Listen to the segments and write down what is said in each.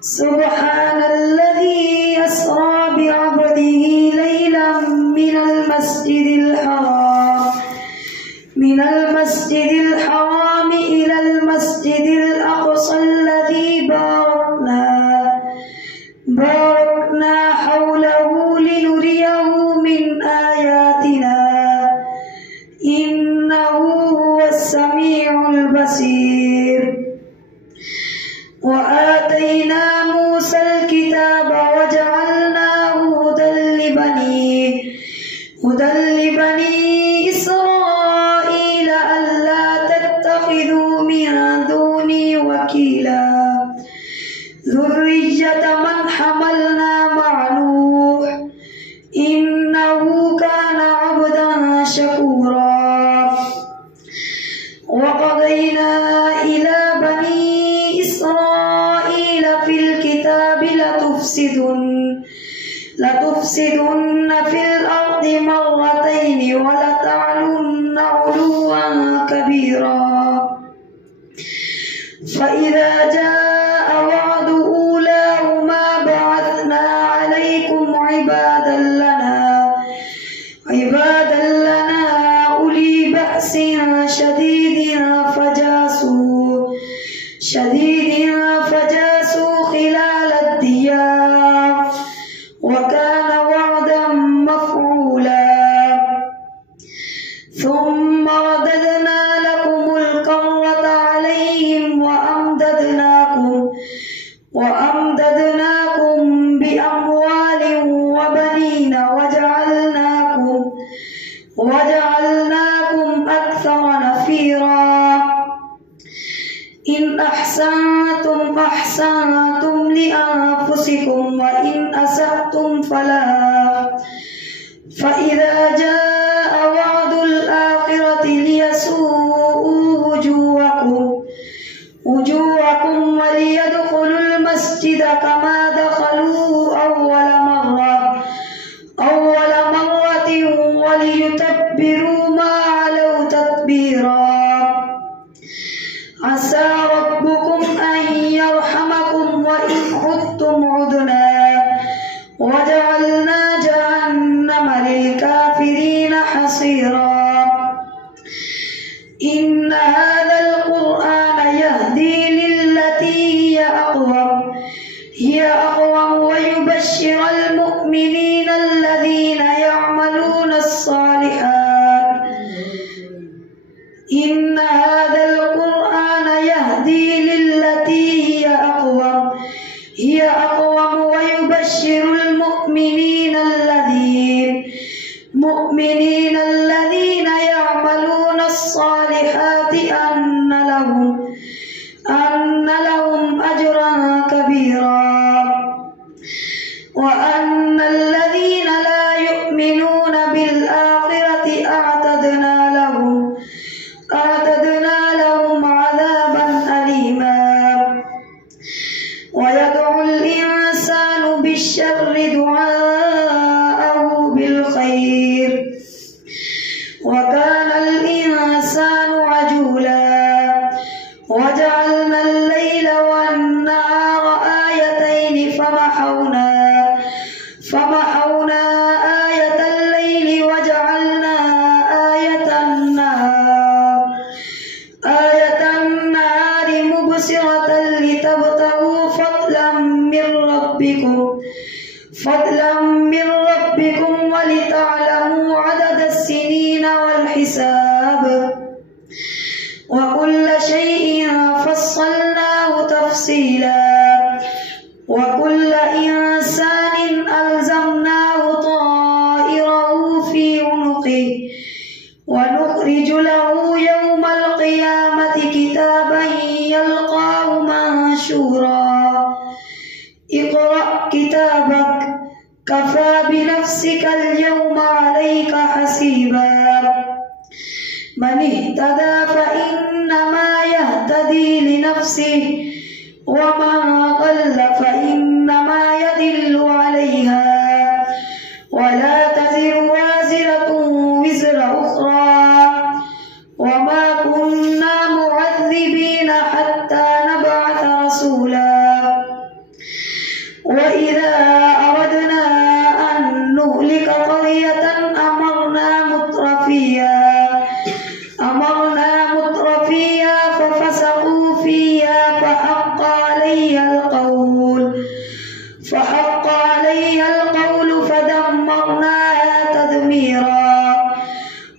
سبحان الذي أسرى بعبده ليلا من المسجد الحرام إلى المسجد الأقصى الذي باركنا حوله لنريه من آياتنا إنه هو السميع البصير. وآتينا موسى الكتاب وجعلناه هدى لبني إسرائيل ألا تتخذوا من دوني وكيلا ذرية من حملنا مع نوح إنه كان عبدا شكورا. وقضينا إلى بني إسرائيل في الكتاب لتفسدن في الأرض مرتين ولتعلن علوا كبيرا. فإذا جاء وعد أولاهما بعثنا عليكم عبادا لنا أولي بأس شديد فجاسوا خلال الديار وكان وعدا مفعولا. ثم رددنا لكم الكرة عليهم وأمددناكم بأموال وبنين وجعلناكم أكثر نفيرا. إن أحسنتم لأنفسكم وإن أسأتم فلها. فإذا جاء وعد الآخرة ليسوءوا وجوهكم وليدخلوا المسجد كما دخلوه أول مرة وليتبروا ما علوا تتبيرا. عسى ربكم أن يرحمكم وإن عدتم عدنا وجعلنا جهنم للكافرين حصيرا. إن هذا القرآن يهدي للتي هي أقوم ويبشر المؤمنين الذين يعملون الصالحات. إن هذا القرآن يهدي للتي هي أقوم ويبشر المؤمنين الذين يعملون الصالحات أن لهم أجرا كبيرا. وأن الذين لا يؤمنون بالآخرة أعتدنا لهم عذابا أليما. ويدعو الإنسان بالشر دعاءه بالخير وكان الإنسان عجولا. وجعلنا الليل والنهار آيتين فمحونا آية الليل وجعلنا آية النهار مبصرة لتبتغوا فضلا من ربكم ولتعلموا عدد السنين والحساب. وكل شيء فصلناه تفصيلا. وكل إنسان ألزمناه طائره في عنقه ونخرج له يوم القيامة كتابا يلقاه منشورا. اقرأ كتابك كفى بنفسك اليوم عليك حسيبا. من اهتدى فإنما يهتدي لنفسه ومن ضل فإنما يضل عليها ولا تزر وازرة وزر أخرى وما كنا معذبين حتى نبعث رسولا. عليها القول فدمرناها تدميرا.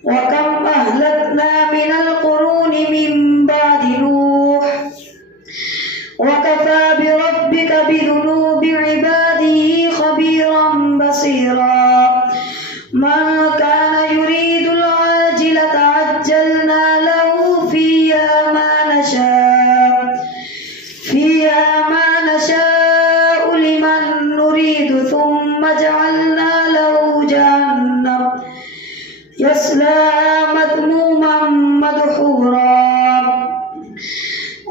وكم أهلكنا من القرون من بعد نوح وكفى بربك بذنوب عباده خبيرا بصيرا. من كان يريد العاجلة عجلنا له فيها ما نشاء لمن نريد ثم جعلنا له جهنم يصلاها مذموما مدحورا.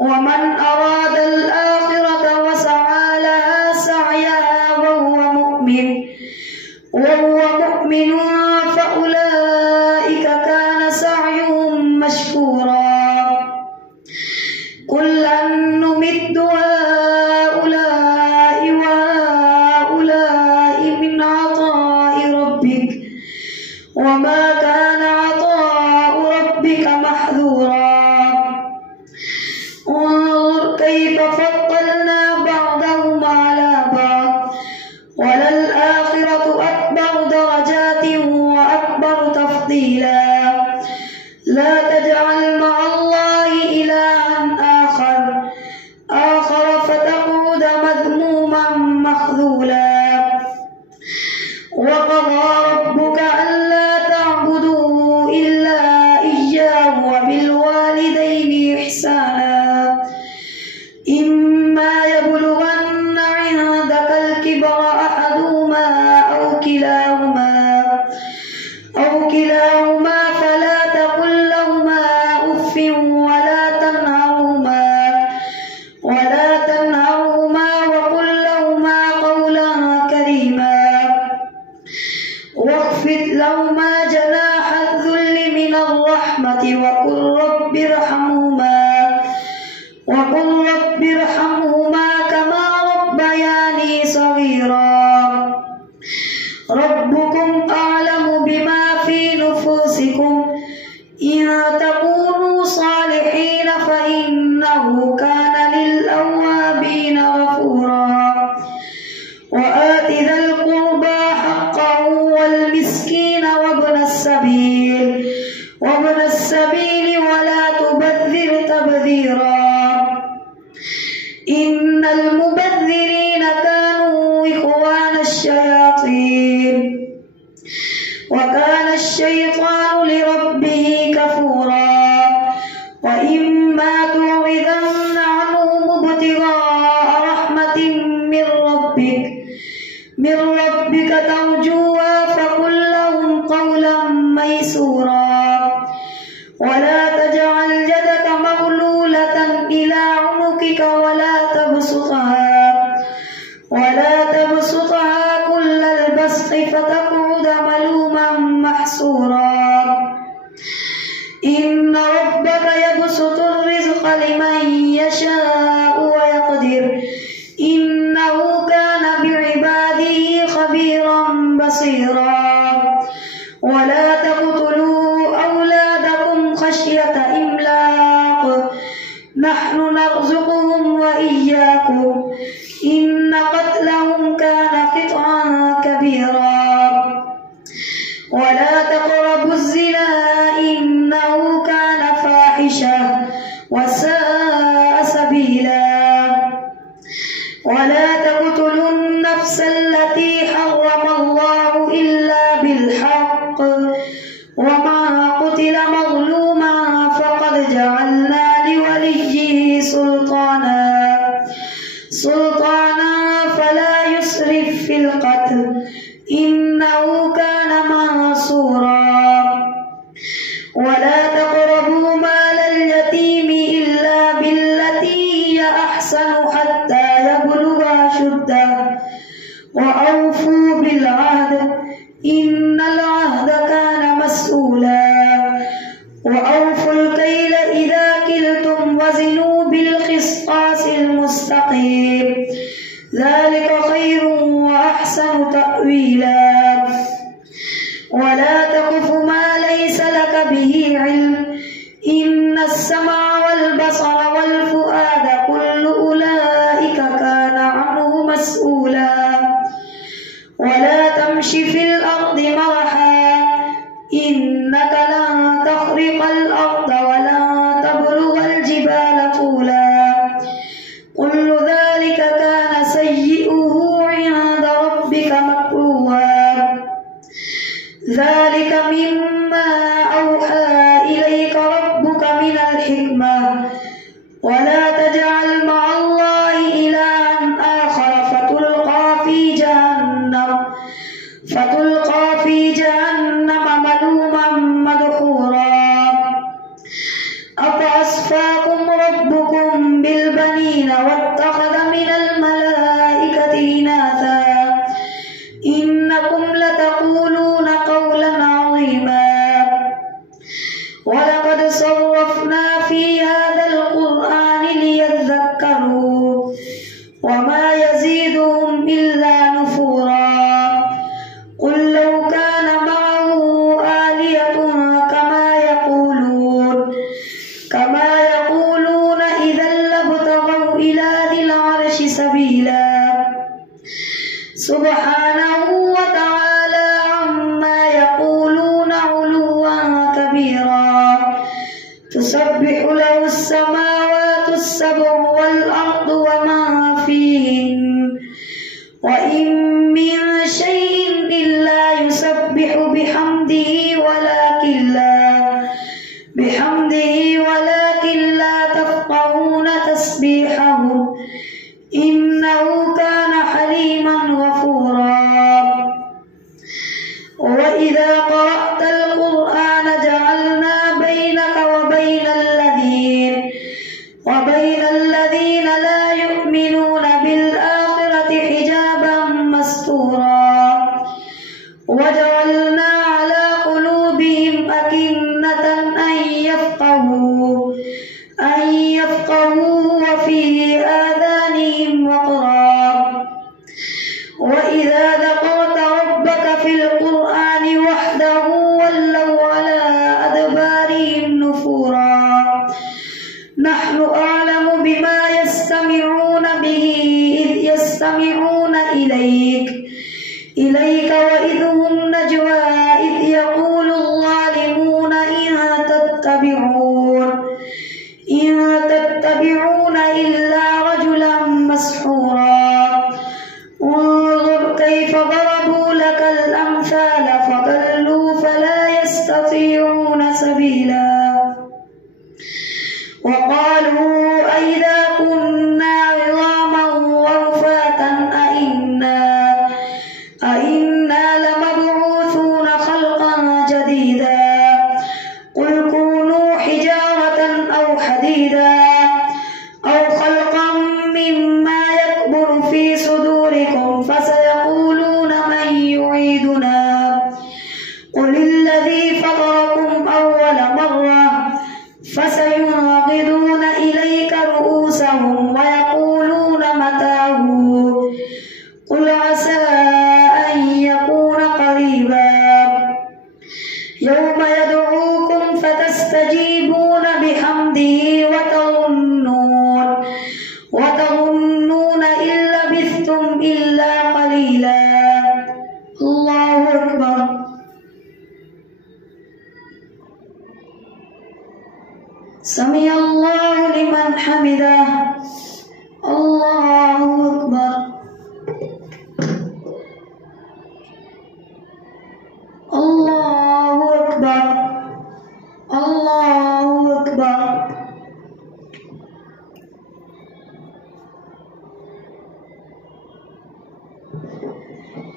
ومن أراد الآخرة وسعى لها سعيها وهو مؤمن فأولئك كان سعيهم مشكورا. كلا نمد هؤلاء وهؤلاء من عطاء ربك وما كان عطاء ربك محظورا. انظر كيف فضلنا بعضهم على بعض وللآخرة أكبر درجات وأكبر تفضيلا. لا تجعل مع الله إلها آخر فتقعد مذموما مخذولا. وقضى ربك ألا تعبدوا إلا إياه وبالوالدين إحسانا. إما يبلغن عندك الكبر أحدهما أو كلاهما فلا تقل لهما أف ولا تنهرهما وقل لهما قولا كريما. واخفض لهما جناح الذل من الرحمة وقل رب ارحمهما كما ربياني صغيرا. ربكم أعلم بما في نفوسكم إن تكونوا صالحين فإنه كان للأوابين غفورا. وآت ذا القربى حقه والمسكين وابن السبيل ولا تبذر تبذيرا. إن المبذرين كانوا إخوان الشياطين وكان الشيطان لربه كفورا. وإما تعرضن عنهم ابتغاء رحمة من ربك ترجوها فقل لهم قولا ميسورا. ولا تجعل يدك مغلولة إلى عنقك ولا تبسطها كل البسط فتقعد ملوما محسورا. إن ربك يبسط الرزق لمن يشاء ويقدر إنه كان بعباده خبيرا بصيرا. ولا تقتلوا أولادكم خشية إملاق نحن نرزقهم وإياكم إن قتلهم كان خطأ كبيرا. ولا تقربوا الزنا إنه كان فاحشة وساء سبيلا. ولا تقتلوا النفس التي حرم الله إلا بالحق وما قتل مظلوما فقد جعلنا لوليه سلطانا فلا يسرف في القتل إنه كان منصورا. ولا تقربوا مال اليتيم إلا بالتي هي أحسن حتى يبلغ أشده وأوفوا بالعهد إن العهد كان مسؤولا. وأوفوا الكيل إذا كلتم وزنوا بالقسطاس المستقيم ذلك خير وأحسن تأويلا. ولا تقف ما ليس لك به علم إن السمع والبصر والفؤاد كل أولئك وما يزيدهم إلا نفورا قل لو كان معه آلهة كما يقولون إذا لابتغوا إلى ذي العرش سبيلا سبحانه وتعالى عما يقولون علوا كبيرا تسبح له السماوات السبع والأرض وما فيهن وإن من شيء إلا يسبح بحمده ولكن لا تفقهون تسبيحهم إنه كان حليما غفورا وإذا قرأت القرآن جعلنا بينك وبين الذين لا يؤمنون بالآخرة حجابا مستورا وجعلنا على قلوبهم أكنة أن يفقهوا وفي آذانهم وقرا وإذا ذكرت ربك في القرآن وحده ولوا على أدبارهم نفورا نحن أعلم بما يستمعون به إذ يستمعون إليك وإذ هم نجوى إذ يقول الظالمون إن تتبعون إلا رجلا مسحورا انظر كيف ضربوا لك الأمثال فضلوا فلا يستطيعون سبيلا وقالوا أئذا كنا عظاما ورفاتا أئنا لمبعوثون خلقا جديدا قل كونوا حجارة أو حديدا أو خلقا مما يكبر في صدوركم فسيقولون من يعيدنا قل الذي فطركم أول مرة فسينغضون إليك رؤوسهم ويقولون متاه قل عسى أن يكون قريبا يوم يدعوكم فتستجيبون بحمده وتظنون إن لبثتم إلا قليلا الله أكبر سمع الله لمن حمده الله أكبر الله أكبر الله أكبر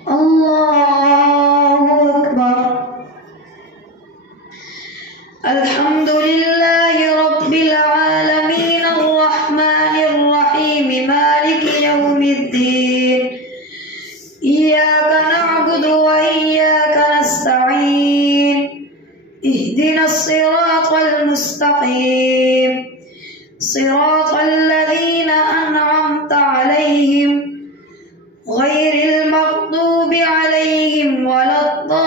الله أكبر الحمد لله رب العالمين الرحمن الرحيم مالك يوم الدين إياك نعبد وإياك نستعين اهدنا الصراط المستقيم صراط الذين أنعمت عليهم غير المغضوب عليهم ولا الضالين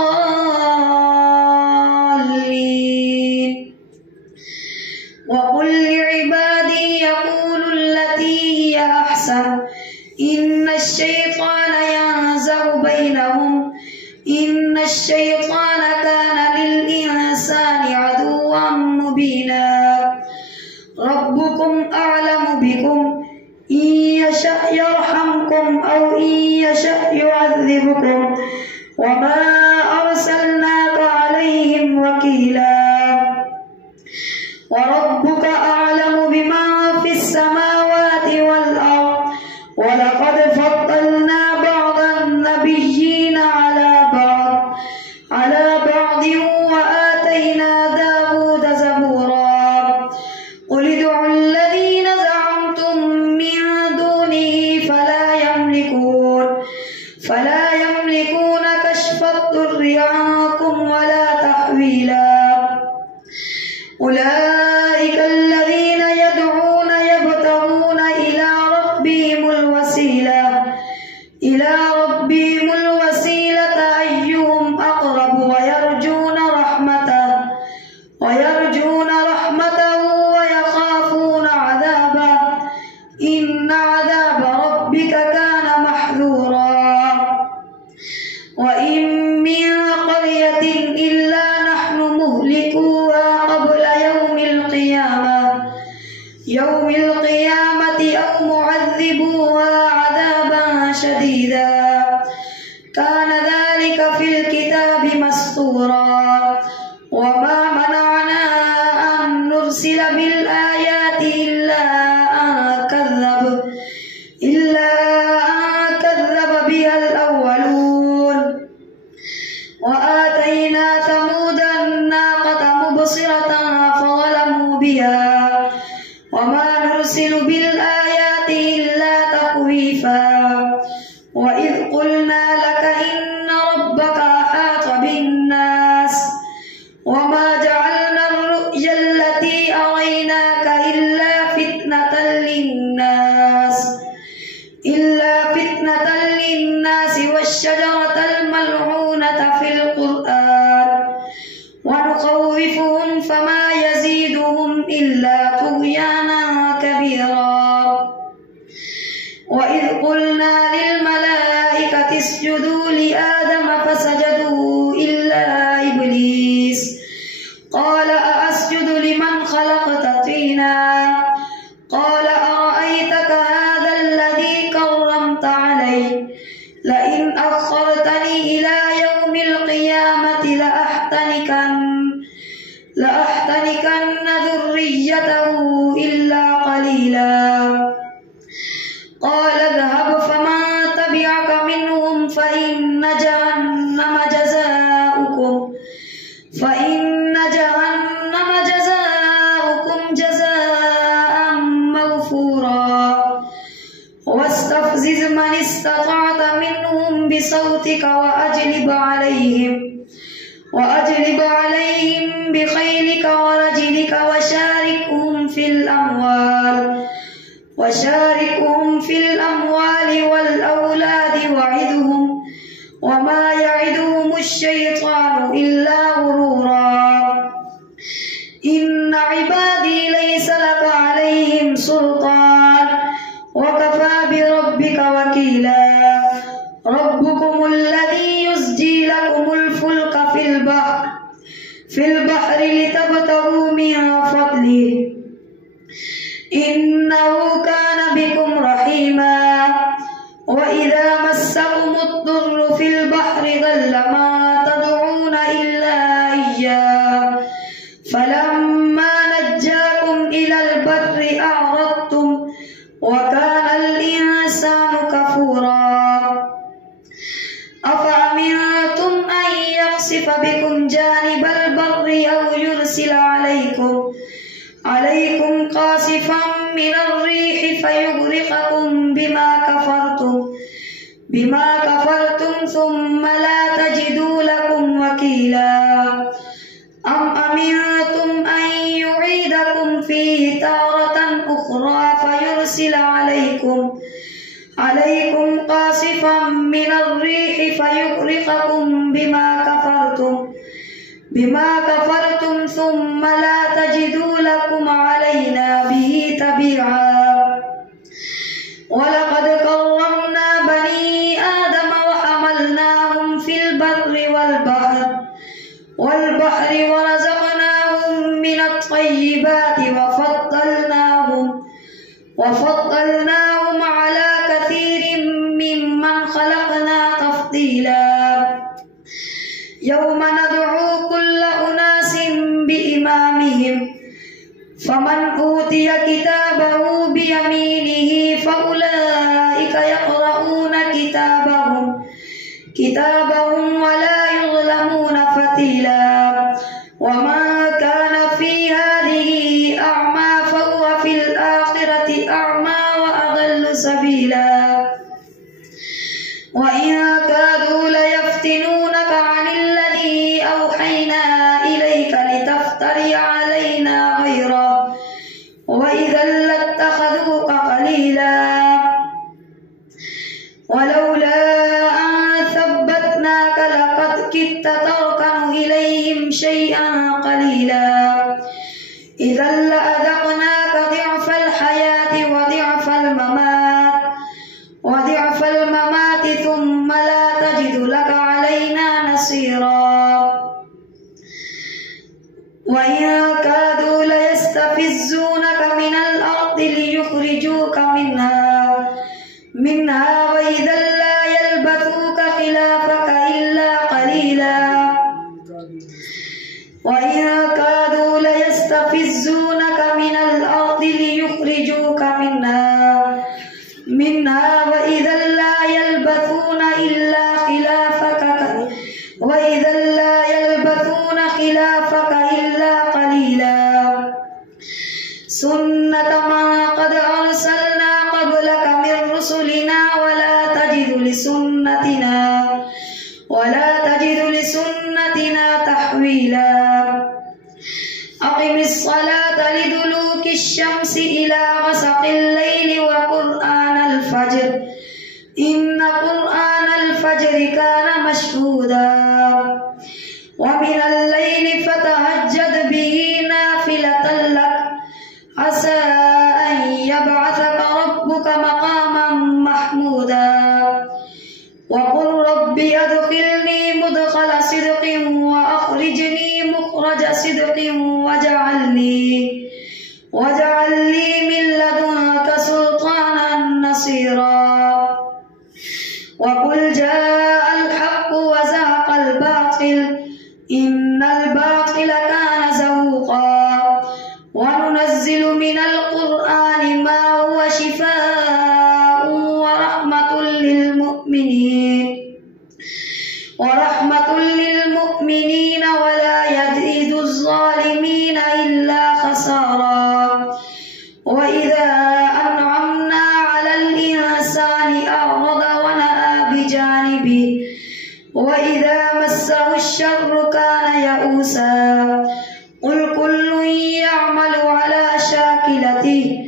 وقل لعبادي يقولوا التي هي أحسن إن الشيطان كان للإنسان عدوا مبينا ربكم أعلم بكم إن يشأ يرحمكم أو إن يشأ يعذبكم وما أرسلناك عليهم وكيلا وربك أعلم بما في السماوات والأرض ولقد فضلنا بعض النبيين على بعض وآتينا داود زبورا قل ادعوا الذين زعمتم من دونه فلا يملكون كشف الضر عنكم ولا تحويلا أولئك الذين يدعون يبتغون إلى ربهم إلى ربهم الوسيلة أيهم أقرب ويرجون رحمته ويخافون عذابه إن عذاب ربك كان محذورا وإن من قرية إلا نحن مهلكوها قبل يوم القيامة أو معذبوها عذابا شديدا كان ذلك في الكتاب مسطورا وما منعنا أن نرسل بالآيات إلا أن كذب بها الأولون وآتينا ثمود الناقة مبصرة فظلموا بها وما نرسل بالآيات إلا تخويفا وإذ قلنا لك إن ربك أحاط بالناس وما جعلنا الرؤيا التي أريناك إلا فتنة للناس والشجرة الملعونة في القرآن ونخوفهم فما يزيدهم إلا طغيانا كبيرا وإذ قلنا للملائكة اسجدوا لآدم فسجدوا إلا إبليس قال أأسجد لمن خلقت طينا قال أرأيتك هذا الذي كرمت عليه لئن أخرتني إلى يوم القيامة لأحتنكن ذريته إلا قليلا قال اذهب فمن تبعك منهم فإن جهنم جزاؤكم جزاء موفورا واستفزز من استطعت منهم بصوتك وأجلب عليهم بخيلك ورجلك وشاركهم في الأموال والأولاد وعدهم وما يعدهم الشيطان إلا غرورا إن عبادي ليس لك عليهم سلطان وكفى بربك وكيلا ربكم الذي يزجي لكم الفلك في البحر لتبتغوا من فضله إنه كان بكم رحيما وإذا مسكم الضر في البحر ضل ما تدعون إلا إياه فلما نجاكم إلى البر أعرضتم وكان الإنسان كفورا أفأمنتم أن يخسف بكم جانب البر أو يرسل عليكم قاصفا من الريح فيغرقكم بما كفرتم ثم لا تجدوا لكم وكيلا أم أمنتم أن يعيدكم فيه تارة أخرى فيرسل عليكم قاصفا من الريح فيغرقكم بما كفرتم ثم لا تجدوا لكم علينا به تبيعا ولقد كرمنا بني آدم وحملناهم في البر والبحر ورزقناهم من الطيبات وفضلناهم على كثير ممن خلقنا تفضيلا يوم ندعو كل أناس بإمامهم فمن أوتي كتابه بيمينه فأولئك يقرؤون كتابهم ولا يظلمون فتيلا ومن كان في هذه أعمى فهو في الآخرة أعمى وأضل سبيلا وإن كادوا ليفتنونك عن الذي أوحينا إليك لتفتري علينا غيره وإذا لاتخذوك قليلا ولولا منها وإذا لا يلبثوك خلافك إلا قليلا وإن كادوا ليستفزونك من الأرض ليخرجوك منها وإذا لا يلبثون إلا قليلا سنة من قد أرسلنا قبلك من رسلنا ولا تجد لسنتنا تحويلا أقم الصلاة لدلوك الشمس إلى غسق الليل وقرآن الفجر إن قرآن الفجر كان مشهودا ومن الليل فتهجد به نافلة لك عسى أن يبعثك ربك مقاما محمودا وقل رب أدخلني مدخل صدق وأخرجني مخرج صدق واجعل لي من لدنك سلطانا نصيرا وقل جاء الحق وزهق الباطل إن الباطل كان زهوقا وننزل من القرآن ما هو شفاء ورحمة للمؤمنين ولا يزيد الظالمين إلا خسارا وإذا أنعمنا على الإنسان أعرض ونأى بجانبه وإذا مسه الشر كان يئوسا قل كل يعمل على شاكلته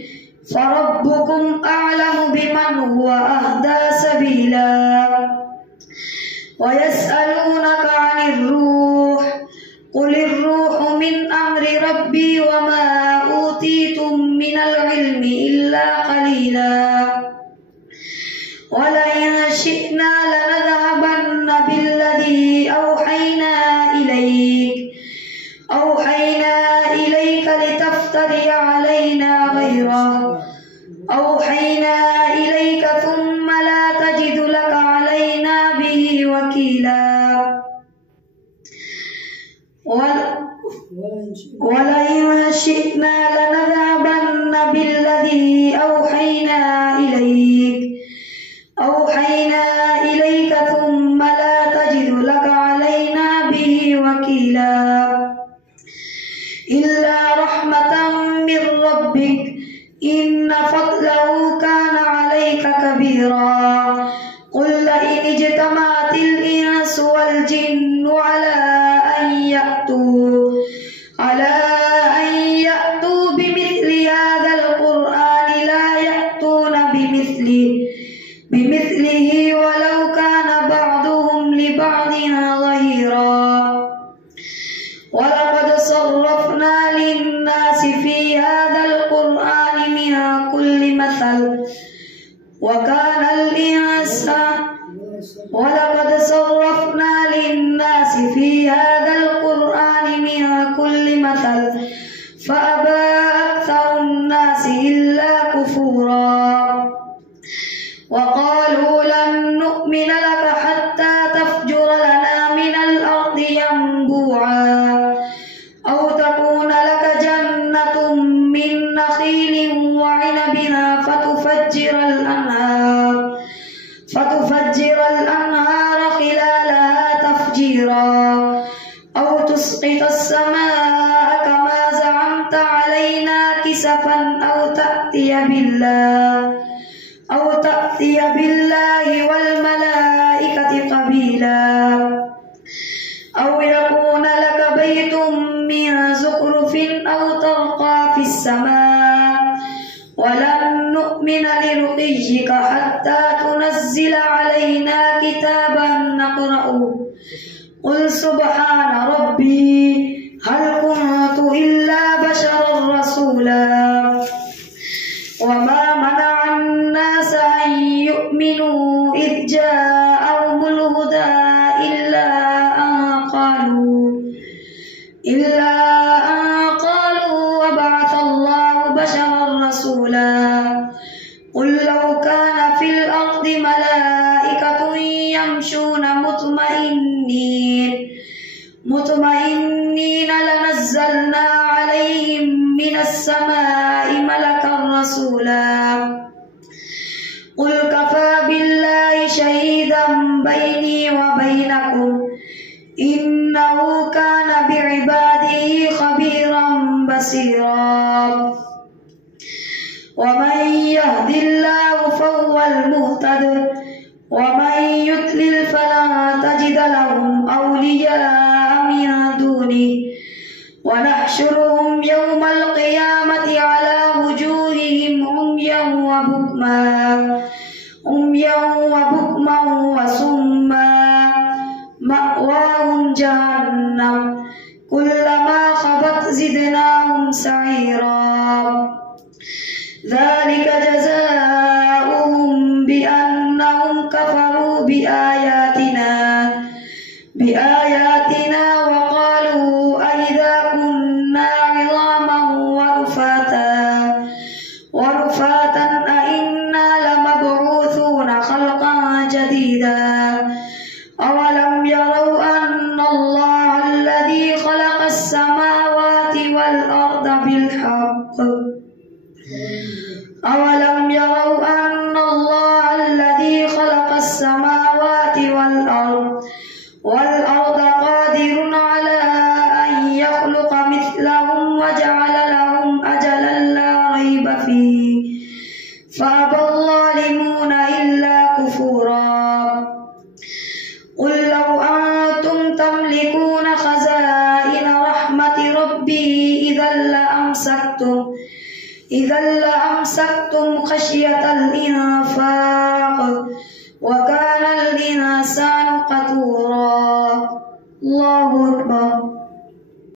فربكم أعلم بمن هو أهدى سبيلا ويسألونك عن الروح قل الروح من أمر ربي وما أوتيتم من العلم إلا قليلا ولئن شئنا لنذهبن بالذي أوحينا إليك لتفتري علينا غيره أوحينا إليك ثم لا تجد لك علينا به وكيلا ولئن شئنا لنذهبن بالذي أوحينا إليك ثم لا تجد لك علينا به وكيلا إلا رحمة من ربك إن فضله كان عليك كبيرا قل لئن اجتمعت الإنس والجن على أن يأتوا بمثل هذا القرآن لا يأتون بمثله ولو كان بعضهم لبعض ظهيرا ولقد صرفنا للناس في هذا القرآن من كل مثل وكان الإنسان ولقد صرفنا للناس في هذا القرآن من كل مثل فأبى أكثر الناس إلا كفورا وقالوا لن نؤمن لك حتى تفجر لنا من الأرض ينبوعا أو تكون لك جنة من نخيل وعنب فتفجر الأنهار خلالها تفجيرا أو تسقط السماء كما زعمت علينا كسفا أو تأتي بالله والملائكة قبيلا أو يكون لك بيت من زخرف أو ترقى في السماء ولن نؤمن لرقيك حتى تنزل علينا كتابا نقرأه قل سبحان ربي هل كنت إلا بشرا رسولا وما منع الناس أن يؤمنوا إذ جاءهم الهدى إلا أن قالوا وبعث الله بشرا رسولا قل لو كان في الأرض ملائكة يمشون مطمئنين لنزلنا عليهم من السماء ملكا رسولا قل كفى بالله شهيدا بيني وبينكم إنه كان بعباده خبيرا بصيرا ومن يهد الله فهو المهتد ومن يضلل فلا تجد لهم أولياء من دونه ونحشرهم يوم القيامة على وجوههم عميا وبكما وصما مأواهم جهنم كلما خبت زدناهم سعيرا ذلك جزاؤهم بأنهم كفروا بآياتنا وقالوا أئذا كنا عظاما ورفاتا أئنا لمبعوثون خلقا جديدا أولم يروا أن الله الذي خلق السماوات والأرض بالحق والأرض قادر على أن يخلق مثلهم وجعل لهم أجلا لا ريب فيه فأبى الظالمون إلا كفورا قل لو أنتم تملكون خزائن رحمة ربي إذا لأمسكتم خشية الإنفاق وكان الإنسان قتورا الله أكبر.